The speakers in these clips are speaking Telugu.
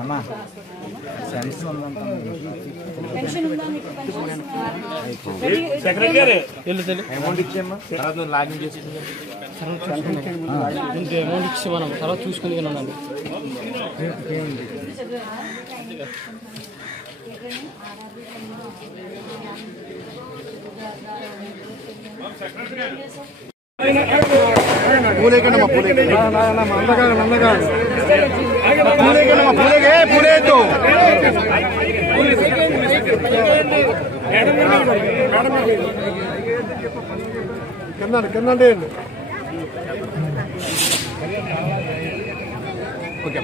అమ్మా సెక్రటరీ అమౌంట్ ఇచ్చేమ్మా తర్వాత లాగిన్ చేసి అమౌంట్ ఇచ్చి మనం తర్వాత చూసుకుని ఉన్నాను. పూలేకమ్మా పూలేతో కిందండి ఓకే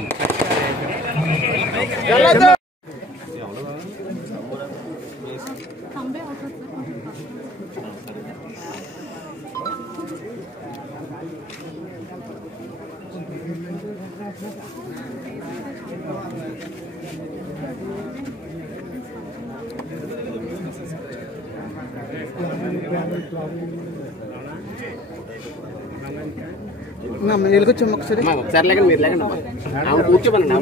ఒకసారి లేకండి మీరు లేకండి కూర్చోమనండి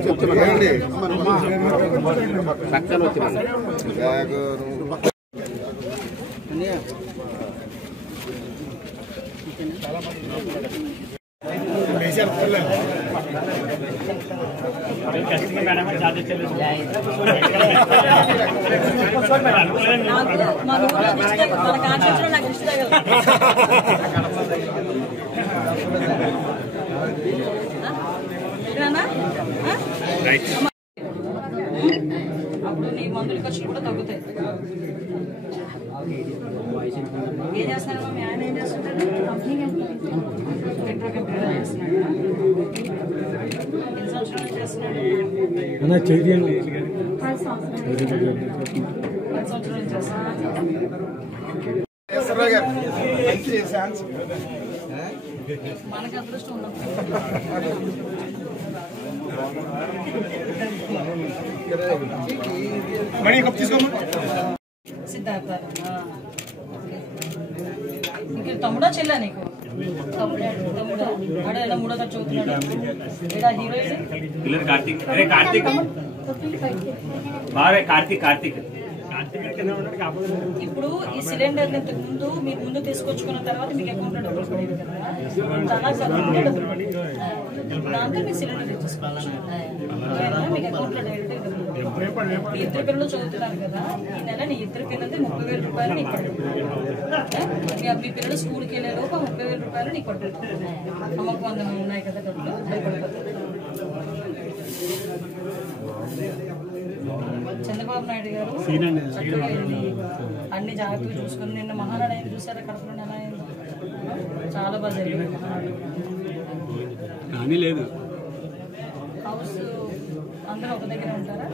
పక్కన వచ్చి అప్పుడు నీ మందుల ఖర్చులు కూడా తగ్గుతాయి. ఏం చేస్తున్నారమ్మా మీ ఆయన? ఏం చేస్తుంటారు? పెట్రో కంపెనీలో చేస్తున్నాడు. ఎన్ని సంవత్సరాలు చేస్తున్నాడు? 10 సంవత్సరాలు చేస్తున్నాడు. మనకి అదృష్టం ఉన్నాం. సిద్ధార్థ ఇంక తమ్ముడా చెల్లా నీకు? తమ్ముడా ఆడ ఎలా మూడో తరగతి చదువుతున్నాడు? ఏడా హీరోయిన్ కార్తీక్. ఇప్పుడు ఈ సిలిండర్ ముందు మీరు ముందు తీసుకొచ్చుకున్న తర్వాత మీకు అకౌంట్లో డబ్బులు పడేది కదా, చాలా చదువుకుంటే డబ్బులు పడేది. దాంతో మీరు సిలిండర్ తెచ్చేసుకోవచ్చు. మీకు అకౌంట్లో డైరెక్ట్ మీ ఇద్దరు పిల్లలు చదువుతున్నారు కదా, ఈ నెల నీ ఇద్దరు పిల్లలది 30,000 రూపాయలు నీకు పడుతుంది. మీ పిల్లలు స్కూల్కి వెళ్ళే లోపు 30,000 రూపాయలు నీకు పడుతుంది. అమ్మకు 100 ఉన్నాయి కదా డబ్బులు అవి పడిపోతుంది. చంద్రబాబు నాయుడు గారు చక్కగా అన్ని జాగ్రత్తలు చూసుకుని నిన్న మహానాడు అయింది చూసారా? కడపలో ఎలా అయింది? చాలా బాగా జరిగింది మహానాడు. హౌస్ అందరూ ఒక దగ్గర ఉంటారా?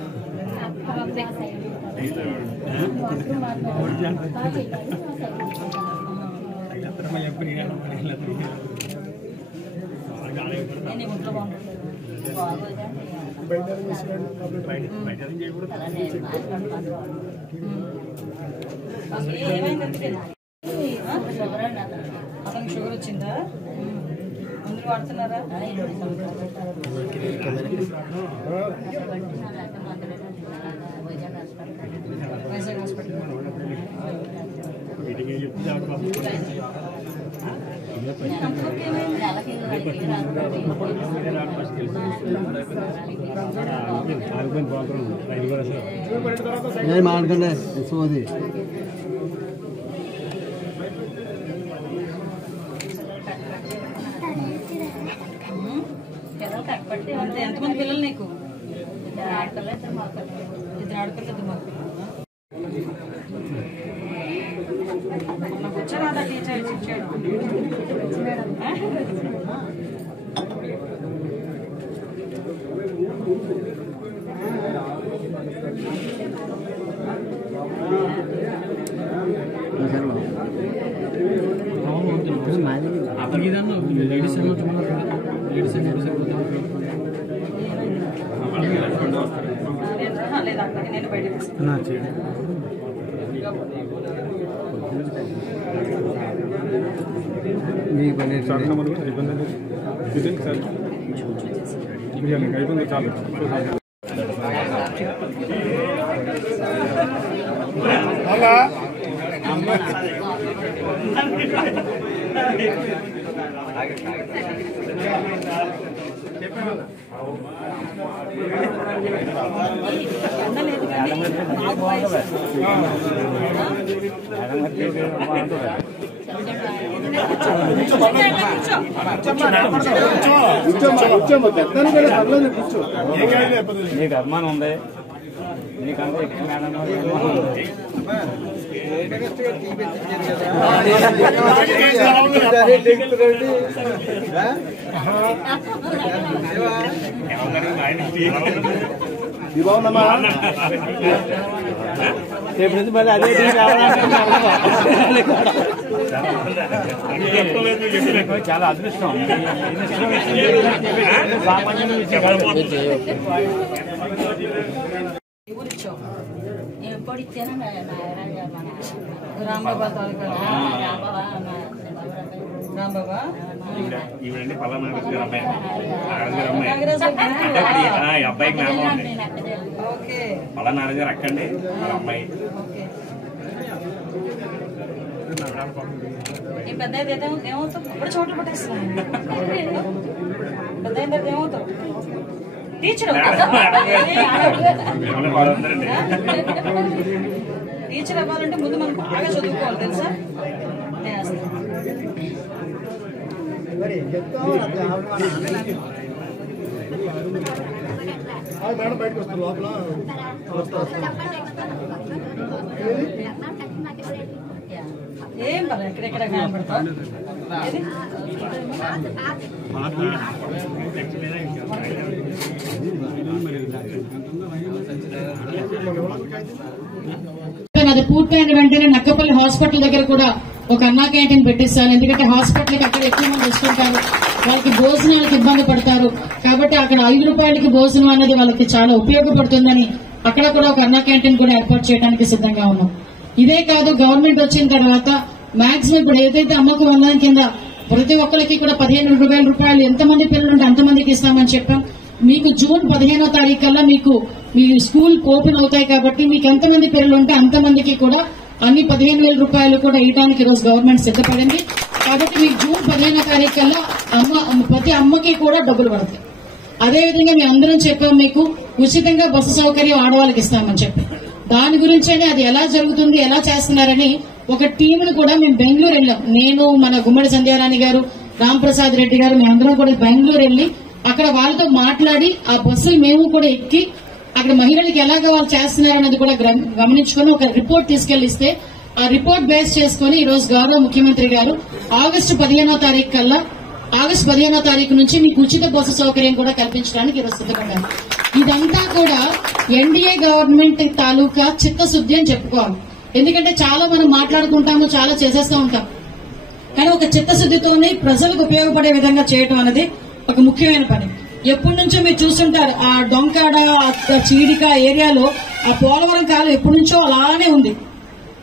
నేను ఇంట్లో బాగుంటుంది. అతనికి షుగర్ వచ్చిందా? ముందు వాడుతున్నారా? వైజాగ్ హాస్పిటల్. మాట్లాడే సోది ఎంతమంది పిల్లలు నీకు? 2 ఆడపిల్లలు 2 మగపిల్లలు. నాకు వచ్చారా టీచర్ ఇచ్చాడు? లేడీస్ లేడీస్ లేదా అక్కడికి నేను బయటకు మీ పని చాలు నీకు అభిమానం ఉంది నీకంటే ఎక్కువ చాలా అదృష్టం ఎప్పుడు ఇచ్చాను రాంబాబా రాంబాబా ఈవిడండి పలానా అబ్బాయికి నామం ఉంది పలానా గారు అక్కండి అమ్మాయి పెద్ద ఏమవుతావు అప్పుడు చోట్ల పట్టేస్తున్నాను పెద్ద ఏమవుతావు టీచర్ టీచర్ అవ్వాలంటే ముందు మనం బాగా చదువుకోవాలి తెలుసా మేడం బయటకు వస్తారు లోపల ఏం పర్లేదు ఎక్కడెక్కడ కనపడతావు అది పూర్తయిన వెంటనే నక్కపల్లి హాస్పిటల్ దగ్గర కూడా ఒక అన్నా క్యాంటీన్ పెట్టిస్తాను. ఎందుకంటే హాస్పిటల్కి అక్కడ ఎక్కువ మంది వస్తుంటారు, వాళ్ళకి భోజనాలకు ఇబ్బంది పడతారు. కాబట్టి అక్కడ 5 రూపాయలకి భోజనం అనేది వాళ్ళకి చాలా ఉపయోగపడుతుందని అక్కడ కూడా ఒక అన్నా క్యాంటీన్ కూడా ఏర్పాటు చేయడానికి సిద్ధంగా ఉన్నాం. ఇదే కాదు, గవర్నమెంట్ వచ్చిన తర్వాత మాక్సిమం ఇప్పుడు ఏదైతే అమ్మకు వందనం కింద ప్రతి ఒక్కరికి కూడా 15,000 రూపాయలు ఎంతమంది పిల్లలు ఉంటే అంతమందికి ఇస్తామని చెప్పాం. మీకు జూన్ 15వ తారీఖు కల్లా మీకు మీ స్కూల్ ఓపెన్ అవుతాయి కాబట్టి మీకు ఎంతమంది పిల్లలు ఉంటే అంతమందికి కూడా అన్ని 15,000 రూపాయలు కూడా ఇవ్వడానికి ఈరోజు గవర్నమెంట్ సిద్ధపడింది. కాబట్టి మీకు జూన్ 15వ తారీఖు కల్లా ప్రతి అమ్మకి కూడా డబ్బులు పడతాయి. అదేవిధంగా మేము అందరం చెప్పాం, మీకు ఉచితంగా బస్సు సౌకర్యం ఆడవాళ్ళకి ఇస్తామని చెప్పి. దాని గురించేనే అది ఎలా జరుగుతుంది, ఎలా చేస్తున్నారని ఒక టీంను కూడా మేము బెంగళూరు వెళ్ళాం. నేను, మన గుమ్మడి సంధ్యారాణి గారు, రాంప్రసాద్ రెడ్డి గారు, మేమందరం కూడా బెంగళూరు వెళ్లి అక్కడ వాళ్ళతో మాట్లాడి ఆ బస్సులు మేము కూడా ఎక్కి అక్కడ మహిళలకు ఎలాగ వాళ్ళు చేస్తున్నారన్నది కూడా గమనించుకుని ఒక రిపోర్ట్ తీసుకెళ్లిస్తే ఆ రిపోర్ట్ బేస్ చేసుకుని ఈ రోజు గౌరవ ముఖ్యమంత్రి గారు ఆగస్టు 15వ తారీఖు కల్లా ఆగస్టు 15వ తారీఖు నుంచి మీకు ఉచిత బస్సు సౌకర్యం కూడా కల్పించడానికి ఈరోజు సిద్ధపడ్డారు. ఇదంతా కూడా ఎన్డీఏ గవర్నమెంట్ తాలూకా చిత్తశుద్ధి అని చెప్పుకోవాలి. ఎందుకంటే చాలా మనం మాట్లాడుకుంటాము, చాలా చేసేస్తూ ఉంటాం, కానీ ఒక చిత్తశుద్ధితోనే ప్రజలకు ఉపయోగపడే విధంగా చేయటం అనేది ఒక ముఖ్యమైన పని. ఎప్పటి నుంచో మీరు చూస్తుంటారు, ఆ డొంకాడ, చీడిక ఏరియాలో ఆ పోలవరం కాలం ఎప్పటి నుంచో అలానే ఉంది,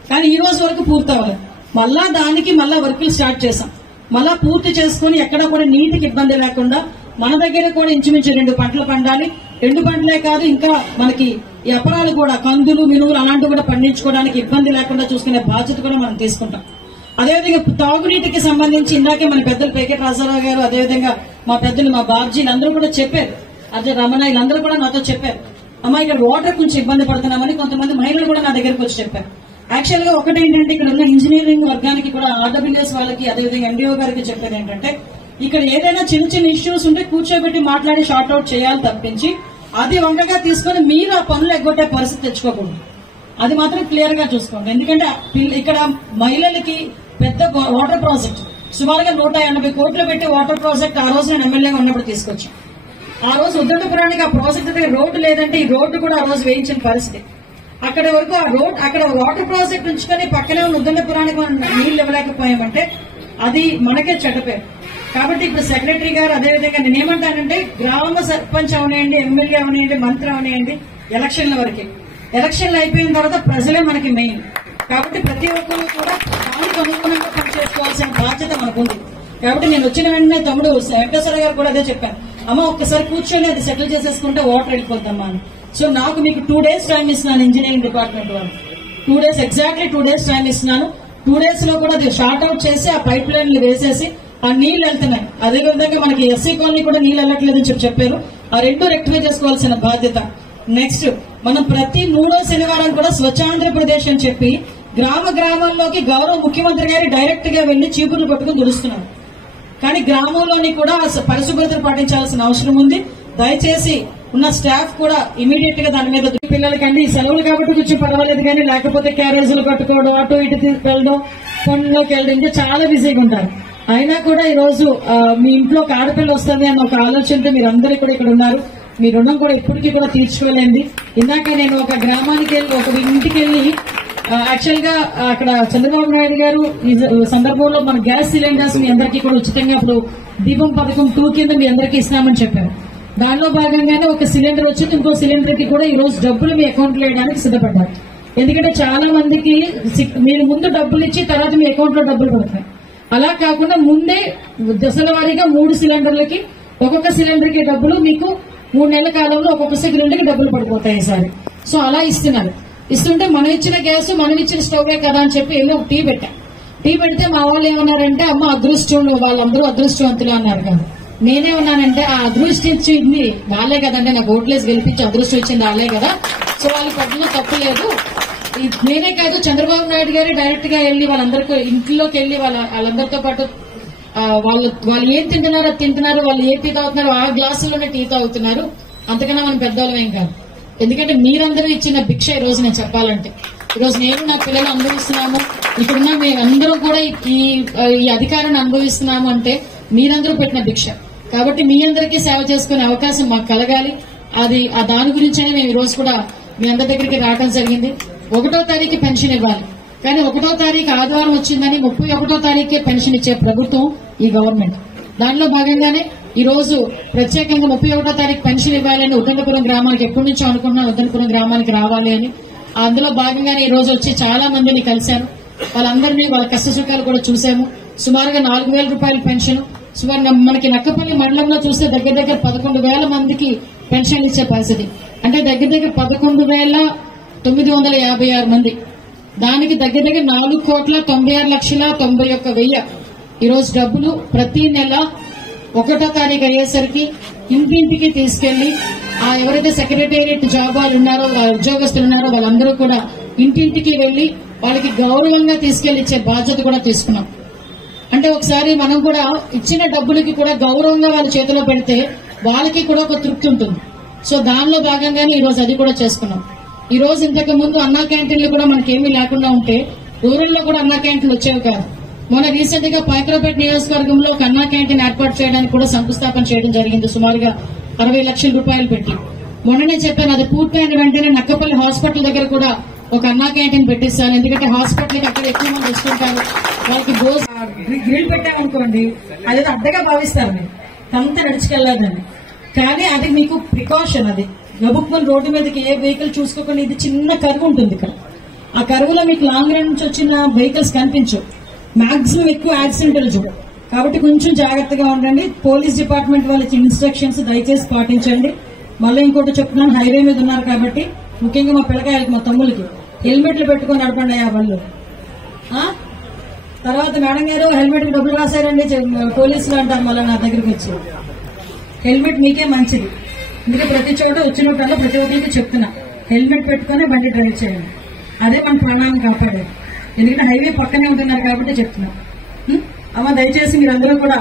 కానీ ఈ రోజు వరకు పూర్తి అవ్వలేదు. మళ్ళా దానికి వర్కులు స్టార్ట్ చేశాం. మళ్ళా పూర్తి చేసుకుని ఎక్కడ కూడా నీటికి ఇబ్బంది లేకుండా మన దగ్గర కూడా ఇంచుమించు 2 పంటలు పండాలి. 2 పంటలే కాదు, ఇంకా మనకి ఈ అపరాలు కూడా కందులు, మినువులు అలాంటివి కూడా పండించుకోవడానికి ఇబ్బంది లేకుండా చూసుకునే బాధ్యత కూడా మనం తీసుకుంటాం. అదేవిధంగా తాగునీటికి సంబంధించి ఇందాకే మన పెద్దలు పేకెట్ రాజారావు గారు, అదేవిధంగా మా పెద్దలు మా బాబ్జీ అందరూ కూడా చెప్పారు, అదే రమణ వీళ్ళందరూ కూడా నాతో చెప్పారు, అమ్మా ఇక్కడ వాటర్ కొంచెం ఇబ్బంది పడుతున్నామని కొంతమంది మహిళలు కూడా నా దగ్గరకు వచ్చి చెప్పారు. యాక్చువల్ గా ఒకటి ఏంటంటే ఇక్కడ ఉన్న ఇంజనీరింగ్ వర్గానికి కూడా ఆర్డబ్ల్యూఎస్ వాళ్ళకి అదేవిధంగా ఎన్డీఓ గారికి చెప్పేది ఏంటంటే ఇక్కడ ఏదైనా చిన్న ఇష్యూస్ ఉంటే కూర్చోబెట్టి మాట్లాడి షార్ట్ అవుట్ చేయాలి తప్పించి అది వంగగా తీసుకుని మీరు ఆ పనులు ఎగ్గొట్టే పరిస్థితి తెచ్చుకోకూడదు. అది మాత్రం క్లియర్ గా చూసుకోండి. ఎందుకంటే ఇక్కడ మహిళలకి పెద్ద వాటర్ ప్రాజెక్ట్ సుమారుగా 180 కోట్లు పెట్టి వాటర్ ప్రాజెక్ట్ ఆ రోజు నేను ఎమ్మెల్యేగా ఉన్నప్పుడు తీసుకొచ్చాను. ఆ రోజు ఉద్దండపురానికి ఆ ప్రాజెక్ట్ దగ్గర రోడ్డు లేదంటే ఈ రోడ్డు కూడా ఆ రోజు వేయించిన పరిస్థితి. అక్కడ వరకు ఆ రోడ్ అక్కడ వాటర్ ప్రాజెక్ట్ ఉంచుకొని పక్కనే ఉన్న ఉద్దండపురానికి మనం నీళ్లు ఇవ్వలేకపోయామంటే అది మనకే చెడ్డపేరు. కాబట్టి ఇప్పుడు సెక్రటరీ గారు అదేవిధంగా నేనేమంటానంటే గ్రామ సర్పంచ్ అవనేయండి, ఎమ్మెల్యే అవనేయండి, మంత్రి అవనేయండి, ఎలక్షన్ల వరకే. ఎలక్షన్లు అయిపోయిన తర్వాత ప్రజలే మనకి మెయిన్. కాబట్టి ప్రతి ఒక్కరు కూడా దానికి అనుగుణంగా పనిచేసుకోవాల్సిన బాధ్యత మనకుంది. కాబట్టి నేను వచ్చిన వెంటనే తమ్ముడు వెంకటేశ్వర గారు కూడా అదే చెప్పాను, అమ్మ ఒక్కసారి కూర్చొని అది సెటిల్ చేసేసుకుంటే వాటర్ వెళ్ళిపోద్దమ్మా అని. సో నాకు మీకు 2 days టైం ఇస్తున్నాను ఇంజనీరింగ్ డిపార్ట్మెంట్ వాళ్ళు. 2 days ఎగ్జాక్ట్లీ 2 days టైం ఇస్తున్నాను. 2 days లో కూడా అది షార్ట్ అవుట్ చేసి ఆ పైప్ లైన్లు వేసేసి ఆ నీళ్లు వెళ్తున్నాయి. అదేవిధంగా మనకి ఎస్సీ కాలనీ కూడా నీళ్లు వెళ్ళట్లేదని చెప్పారు. ఆ 2 రెక్టిఫై చేసుకోవాల్సిన బాధ్యత. నెక్స్ట్ మనం ప్రతి 3వ శనివారం కూడా స్వచ్ఛాంధ్రప్రదేశ్ అని చెప్పి గ్రామాల్లోకి గౌరవ ముఖ్యమంత్రి గారు డైరెక్ట్ గా వెళ్లి చీపుర్లు పట్టుకుని దురుస్తున్నారు. కానీ గ్రామంలోని కూడా పరిశుభ్రతను పాటించాల్సిన అవసరం ఉంది. దయచేసి ఉన్న స్టాఫ్ కూడా ఇమీడియట్ గా దాని మీద పిల్లలకండి సెలవులు కాబట్టి కొంచెం పర్వాలేదు, కానీ లేకపోతే క్యారేజీలు కట్టుకోవడం, అటు ఇటు తీసుకెళ్ళడం, పనుల్లోకి వెళ్ళడం, ఇంకా చాలా బిజీగా ఉంటారు. అయినా కూడా ఈ రోజు మీ ఇంట్లో ఒక ఆడపిల్ల వస్తుంది అన్న ఒక ఆలోచనతో మీరు అందరూ కూడా ఇక్కడ ఉన్నారు. మీ రుణం కూడా ఎప్పటికీ కూడా తీర్చుకోలేండి. ఇందాక నేను ఒక గ్రామానికి వెళ్ళి ఒక ఇంటికి వెళ్ళి యాక్చువల్ గా అక్కడ చంద్రబాబు నాయుడు గారు ఈ సందర్భంలో మన గ్యాస్ సిలిండర్స్ మీ అందరికీ కూడా ఉచితంగా ఇప్పుడు దీపం పథకం 2 కింద మీ అందరికీ ఇస్తామని చెప్పారు. దానిలో భాగంగానే ఒక సిలిండర్ వచ్చి ఇంకో సిలిండర్ కి కూడా ఈ రోజు డబ్బులు మీ అకౌంట్ లో వేయడానికి సిద్ధపడ్డారు. ఎందుకంటే చాలా మందికి మీరు ముందు డబ్బులు ఇచ్చి తర్వాత మీ అకౌంట్ లో డబ్బులు పడుతున్నాయి. అలా కాకుండా ముందే దశల వారీగా 3 సిలిండర్లకి ఒక్కొక్క సిలిండర్ కి డబ్బులు మీకు 3 నెలల కాలంలో ఒక్కొక్క సిలిండర్ కి డబ్బులు పడిపోతాయి ఈసారి. సో అలా ఇస్తున్నారు. ఇస్తుంటే మనం ఇచ్చిన గ్యాస్ మనం ఇచ్చిన స్టవ్వే కదా అని చెప్పి ఏదో టీ పెట్టాం. టీ పెడితే మా వాళ్ళు ఏమన్నారంటే అమ్మ అదృష్టం, వాళ్ళందరూ అదృష్టవంతులు అన్నారు కదా. నేనే ఉన్నానంటే ఆ అదృష్టం ఇచ్చింది వాళ్ళే కదండి, నాకు ఓట్లేసి గెలిపించి అదృష్టం ఇచ్చింది వాళ్ళే కదా. సో వాళ్ళు పట్టిన తప్పు లేదు. నేనే కాదు చంద్రబాబు నాయుడు గారు డైరెక్ట్ గా వెళ్లి వాళ్ళందరికీ ఇంట్లోకి వెళ్లి వాళ్ళందరితో పాటు వాళ్ళు ఏం తింటున్నారో తింటున్నారు, వాళ్ళు ఏ టీ తాగుతున్నారు ఆ గ్లాసులోనే టీ తాగుతున్నారు. అంతకన్నా మనం పెద్దవాళ్ళం ఏం కాదు. ఎందుకంటే మీరందరూ ఇచ్చిన భిక్ష ఈ రోజు నేను చెప్పాలంటే, ఈ రోజు నేను నా పిల్లలు అనుభవిస్తున్నాము, ఇక్కడున్న మీరందరూ కూడా ఈ అధికారాన్ని అనుభవిస్తున్నాము అంటే మీరందరూ పెట్టిన భిక్ష. కాబట్టి మీ అందరికీ సేవ చేసుకునే అవకాశం మాకు కలగాలి. దాని గురించే మేము ఈ రోజు కూడా మీ అందరి దగ్గరికి రావడం జరిగింది. 1వ తారీఖు పెన్షన్ ఇవ్వాలి, కానీ 1వ తారీఖు ఆదివారం వచ్చిందని 31వ తారీఖే పెన్షన్ ఇచ్చే ప్రభుత్వం ఈ గవర్నమెంట్. దానిలో భాగంగానే ఈ రోజు ప్రత్యేకంగా 31వ తారీఖు పెన్షన్ ఇవ్వాలని ఉద్దండపురం గ్రామానికి ఎప్పటి నుంచో అనుకుంటున్నాను, ఉద్దండపురం గ్రామానికి రావాలి అని. అందులో భాగంగానే ఈ రోజు వచ్చి చాలా మందిని కలిశాను. వాళ్ళందరినీ వాళ్ళ కష్ట సుఖాలు కూడా చూశాము. సుమారుగా 4,000 రూపాయల పెన్షన్. సుమారుగా మనకి నక్కపల్లి మండలంలో చూస్తే దగ్గర 11,000 మందికి పెన్షన్ ఇచ్చే పరిస్థితి. అంటే దగ్గర 11,956 మంది. దానికి దగ్గర 4,96,91,000 ఈ రోజు డబ్బులు ప్రతి నెల 1వ తారీఖు అయ్యేసరికి ఇంటింటికి తీసుకెళ్లి ఎవరైతే సెక్రటేరియట్ జాబ్ వాళ్ళు ఉన్నారో ఉద్యోగస్తులు ఉన్నారో వాళ్ళందరూ కూడా ఇంటింటికి వెళ్లి వాళ్ళకి గౌరవంగా తీసుకెళ్లి ఇచ్చే బాధ్యత కూడా తీసుకున్నాం. అంటే ఒకసారి మనం కూడా ఇచ్చిన డబ్బులకి కూడా గౌరవంగా వాళ్ళ చేతిలో పెడితే వాళ్ళకి కూడా ఒక తృప్తి ఉంటుంది. సో దానిలో భాగంగానే ఈ రోజు అది కూడా చేసుకున్నాం. ఈ రోజు ఇంతకు ముందు అన్నా క్యాంటీన్లు కూడా మనకేమీ లేకుండా ఉంటే రూరల్లో కూడా అన్నా క్యాంటీన్లు వచ్చేవి కాదు. మొన్న రీసెంట్ గా పాయకరావుపేట నియోజకవర్గంలో ఒక అన్నా క్యాంటీన్ ఏర్పాటు చేయడానికి కూడా శంకుస్థాపన చేయడం జరిగింది, సుమారుగా 60 లక్షల రూపాయలు పెట్టి. మొన్ననే చెప్పాను, అది పూర్తయిన వెంటనే నక్కపల్లి హాస్పిటల్ దగ్గర కూడా ఒక అన్నా క్యాంటీన్ పెట్టిస్తాను. ఎందుకంటే హాస్పిటల్కి అక్కడ ఎక్కువ మంది వస్తుంటారు, వాళ్ళకి గ్రిల్ పెట్టామనుకోండి అదేదో అడ్డగా భావిస్తారు, మీరు అంతా నడుచుకెళ్లాదని. కానీ అది మీకు ప్రికాషన్. అది గబుక్కుని రోడ్డు మీదకి ఏ వెహికల్ చూసుకోకుండా ఇది చిన్న కరువు ఉంటుంది ఇక్కడ. ఆ కరువులో మీకు లాంగ్ రన్ నుంచి వచ్చిన వెహికల్స్ కనిపించవు. మాక్సిమం ఎక్కువ యాక్సిడెంట్లు చూడు. కాబట్టి కొంచెం జాగ్రత్తగా ఉండండి. పోలీస్ డిపార్ట్మెంట్ వాళ్ళకి ఇన్స్ట్రక్షన్స్ దయచేసి పాటించండి. మళ్ళీ ఇంకోటి చెప్తున్నాను, హైవే మీద ఉన్నారు కాబట్టి ముఖ్యంగా మా పిల్లకాయలకి, మా తమ్ములకి హెల్మెట్లు పెట్టుకుని నడపండి వాళ్ళు. తర్వాత మేడం గారు హెల్మెట్ కి డబ్బులు రాశారండి పోలీసులు అంటారు మళ్ళీ నా దగ్గరికి వచ్చి. హెల్మెట్ మీకే మంచిది. అందుకే ప్రతి చోట వచ్చినప్పుడల్లా ప్రతి ఒక్కరికి చెప్తున్నా, హెల్మెట్ పెట్టుకుని బండి డ్రైవ్ చేయండి. అదే మన ప్రాణాలను కాపాడేది. ఎందుకంటే హైవే పక్కనే ఉంటున్నారు కాబట్టి చెప్తున్నా. అమ్మ దయచేసి మీరందరూ కూడా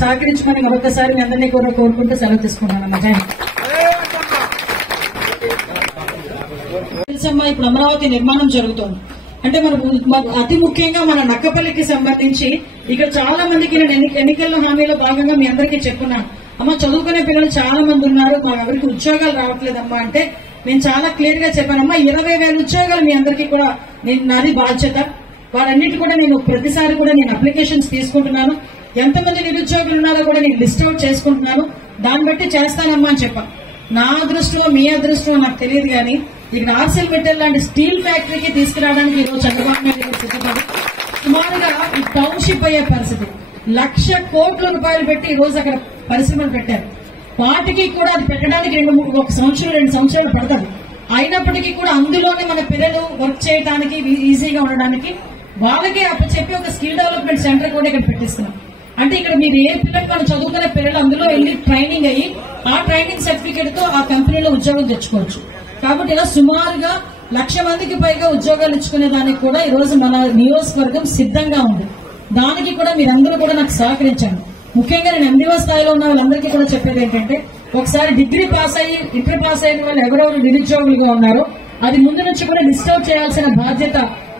సహకరించుకొని మరొకసారి మీ అందరినీ కూడా కోరుకుంటూ సెలవు తీసుకున్నాను. తెలుసమ్మా, ఇప్పుడు అమరావతి నిర్మాణం జరుగుతోంది. అంటే మన అతి ముఖ్యంగా మన నక్కపల్లికి సంబంధించి ఇక్కడ చాలా మందికి నేను ఎన్నికల హామీలో భాగంగా మీ అందరికీ చెప్పున్నాను, అమ్మ చదువుకునే పిల్లలు చాలా మంది ఉన్నారు, మా ఎవరికి ఉద్యోగాలు రావట్లేదమ్మా అంటే నేను చాలా క్లియర్ గా చెప్పానమ్మా, 20,000 ఉద్యోగాలు మీ అందరికీ కూడా నాది బాధ్యత. వారన్నిటి కూడా నేను ప్రతిసారి కూడా నేను అప్లికేషన్స్ తీసుకుంటున్నాను. ఎంతమంది నిరుద్యోగులు ఉన్నారో కూడా నేను లిస్ట్ అవుట్ చేసుకుంటున్నాను. దాన్ని బట్టి చేస్తానమ్మా అని చెప్పా. నా అదృష్టం మీ అదృష్టం నాకు తెలియదు కానీ ఇక్కడ ఆర్సెల్ మెటల్ లాంటి స్టీల్ ఫ్యాక్టరీకి తీసుకురావడానికి ఈరోజు చంద్రబాబు నాయుడు గారు సిద్ధపడి సుమారుగా ఈ టౌన్షిప్ అయ్యే పరిస్థితి 1,00,00,000 కోట్ల రూపాయలు పెట్టి ఈ రోజు అక్కడ పరిశ్రమలు పెట్టారు. వాటికి కూడా అది పెట్టడానికి 1 సంవత్సరం 2 సంవత్సరాలు పడుతుంది. అయినప్పటికీ కూడా అందులోనే మన పిల్లలు వర్క్ చేయడానికి ఈజీగా ఉండడానికి వాళ్ళకే అప్పచెప్పి ఒక స్కిల్ డెవలప్మెంట్ సెంటర్ కూడా ఇక్కడ పెట్టిస్తున్నాం. అంటే ఇక్కడ మీరు ఏ పిల్లలు మనం చదువుకునే పిల్లలు అందులో వెళ్ళి ట్రైనింగ్ అయ్యి ఆ ట్రైనింగ్ సర్టిఫికేట్ తో ఆ కంపెనీలో ఉద్యోగం తెచ్చుకోవచ్చు. కాబట్టి ఇలా సుమారుగా 1,00,000 మందికి పైగా ఉద్యోగాలు ఇచ్చుకునే దానికి కూడా ఈ రోజు మన నియోజకవర్గం సిద్ధంగా ఉంది. దానికి కూడా మీరందరూ కూడా నాకు సహకరించండి. ముఖ్యంగా నేను ఎండిఓ స్థాయిలో ఉన్న వాళ్ళందరికీ కూడా చెప్పేది ఏంటంటే ఒకసారి డిగ్రీ పాస్ అయ్యి ఇంటర్ పాస్ అయిన వాళ్ళు ఎవరెవరు నిరుద్యోగులుగా ఉన్నారో అది ముందు నుంచి కూడా లిస్ట్ అవుట్ చేయాల్సిన బాధ్యత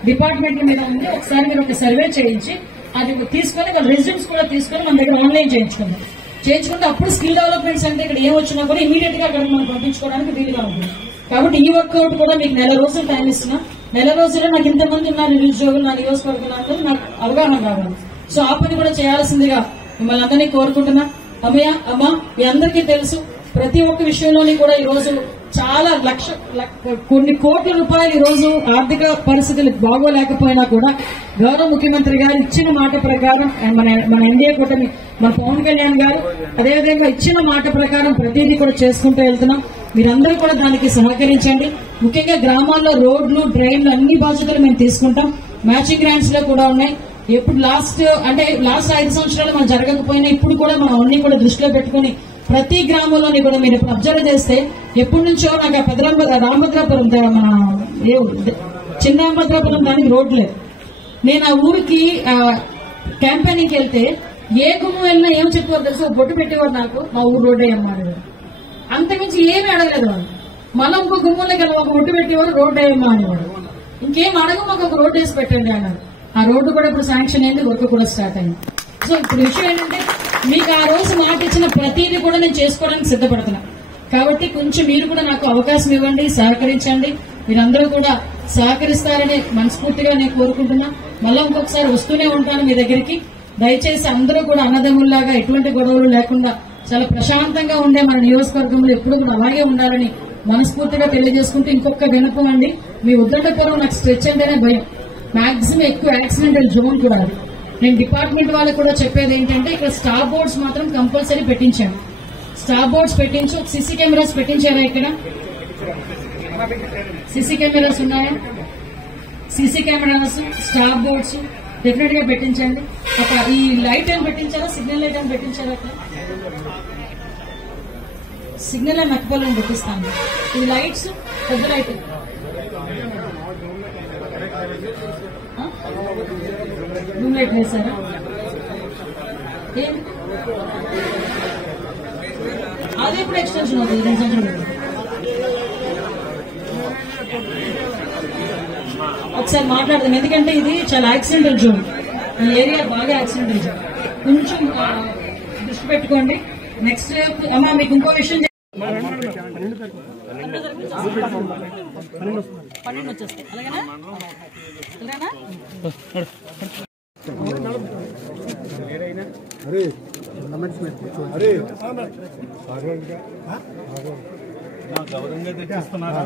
డిపార్ట్మెంట్ మీద ఉంది. ఒకసారి మీరు ఒక సర్వే చేయించి అది తీసుకొని వాళ్ళ రెజ్యూమ్స్ కూడా తీసుకొని మన దగ్గర ఆన్లైన్ చేయించుకుంటే అప్పుడు స్కిల్ డెవలప్మెంట్ సెంటర్ ఇక్కడ ఏం వచ్చినా కూడా ఇమీడియట్ గా అక్కడ మనం పంపించుకోవడానికి వీలుగా ఉంటుంది. కాబట్టి ఈ వర్కౌట్ కూడా మీకు 1 నెల రోజులు టైం ఇస్తున్నా. 1 నెల రోజుల్లో నాకు ఇంతమంది ఉన్నారు నిరుద్యోగులు నా నియోజకవర్గంలో నాకు అవగాహన కావాలి. సో ఆ పని కూడా చేయాల్సిందిగా మిమ్మల్ని అందరినీ కోరుకుంటున్నా. అమ్మ మీ అందరికీ తెలుసు ప్రతి ఒక్క విషయంలోని కూడా ఈ రోజు చాలా కొన్ని కోట్ల రూపాయలు ఈ రోజు ఆర్థిక పరిస్థితులు బాగోలేకపోయినా కూడా గౌరవ ముఖ్యమంత్రి గారు ఇచ్చిన మాట ప్రకారం మన ఎన్డీఏ కూటమి మన పవన్ కళ్యాణ్ గారు అదేవిధంగా ఇచ్చిన మాట ప్రకారం ప్రతిదీ కూడా చేసుకుంటూ వెళ్తున్నాం. మీరందరూ కూడా దానికి సహకరించండి. ముఖ్యంగా గ్రామాల్లో రోడ్లు డ్రైన్లు అన్ని బాధ్యతలు మేము తీసుకుంటాం. మ్యాచింగ్ గ్రాంట్స్ లో కూడా ఉన్నాయి. ఎప్పుడు లాస్ట్ 5 సంవత్సరాలు మనం జరగకపోయినా ఇప్పుడు కూడా మనం అన్ని కూడా దృష్టిలో పెట్టుకుని ప్రతి గ్రామంలోని కూడా మీరు అబ్జర్వ్ చేస్తే ఎప్పటి నుంచో నాకు రామభద్రాపురం చిన్న రామభద్రాపురం దానికి రోడ్ లేదు. నేను ఆ ఊరికి క్యాంపెయినింగ్కి వెళ్తే ఏ గుమ్ము వెళ్ళినా ఏం చెప్పేవారు తెలుసు, బొట్టు పెట్టేవారు నాకు మా ఊరు రోడ్డే అన్నారు. అంతకుమించి ఏమీ అడగలేదు వాళ్ళు. మళ్ళీ ఇంకో గుమ్మంలోకి ఒక బొట్టు పెట్టేవారు రోడ్డు వేయమ్మా అనేవాడు. ఇంకేం అడగ మాకు ఒక రోడ్డు వేసి పెట్టండి అన్నారు. ఆ రోడ్డు కూడా ఇప్పుడు శాంక్షన్ అయింది, వర్క్ కూడా స్టార్ట్ అయింది. సో ఇప్పుడు విషయం ఏంటంటే మీకు ఆ రోజు మాట ఇచ్చిన ప్రతిదీ కూడా నేను చేసుకోవడానికి సిద్ధపడుతున్నా. కాబట్టి కొంచెం మీరు కూడా నాకు అవకాశం ఇవ్వండి, సహకరించండి. మీరందరూ కూడా సహకరిస్తారని మనస్ఫూర్తిగా నేను కోరుకుంటున్నా. మళ్ళీ ఇంకొకసారి వస్తూనే ఉంటాను మీ దగ్గరికి. దయచేసి అందరూ కూడా అన్నదమ్ముల్లాగా ఎటువంటి గొడవలు లేకుండా చాలా ప్రశాంతంగా ఉండే మన నియోజకవర్గంలో ఎప్పుడు కూడా అలాగే ఉండాలని మనస్ఫూర్తిగా తెలియజేసుకుంటూ ఇంకొక వినపం అండి. మీ ఉద్దండపురం నాకు స్ట్రెచ్ అంటేనే భయం. మాక్సిమం ఎక్కువ యాక్సిడెంటల్ జోన్ కూడా అది. నేను డిపార్ట్మెంట్ వాళ్ళకు కూడా చెప్పేది ఏంటంటే ఇక్కడ స్టార్ బోర్డ్స్ మాత్రం కంపల్సరీ పెట్టించాను. స్టార్ బోర్డ్స్ పెట్టించు. సీసీ కెమెరాస్ పెట్టించారా? ఇక్కడ సీసీ కెమెరాస్ ఉన్నాయా? CC cameras star boards definite గా పెట్టించండి. ఒక ఈ లైట్ ఏం పెట్టించారా? సిగ్నల్ లైట్ అని పెట్టించారా? అక్కడ సిగ్నల్ అని నక్కపల్లని పెట్టిస్తాను. ఇది లైట్స్ పెద్ద లైట్ రూమ్ లైట్ వేసారా? అది ఇప్పుడు ఎక్స్టెన్షన్ అవుతుంది 2 సంవత్సరాలు. ఒకసారి మాట్లాడదాం. ఎందుకంటే ఇది చాలా యాక్సిడెంటల్ జోన్. ఈ ఏరియా బాగా యాక్సిడెంటల్ జోన్. కొంచెం దృష్టి పెట్టుకోండి. నెక్స్ట్ అమ్మా మీకు ఇంకో విషయం 12 వచ్చేస్తాయి. అలాగేనా? గౌరవంగా తెచ్చిస్తున్నారా?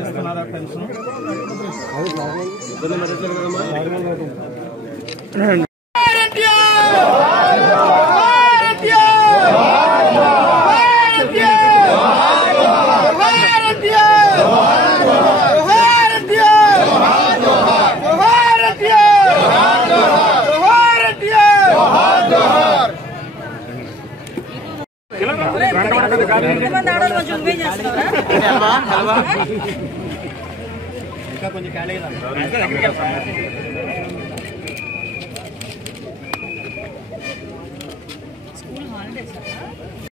ఇస్తున్నారా పెన్షన్? ఇంకా కొంచెం ఖాళీ స్కూల్ హాలిడేస్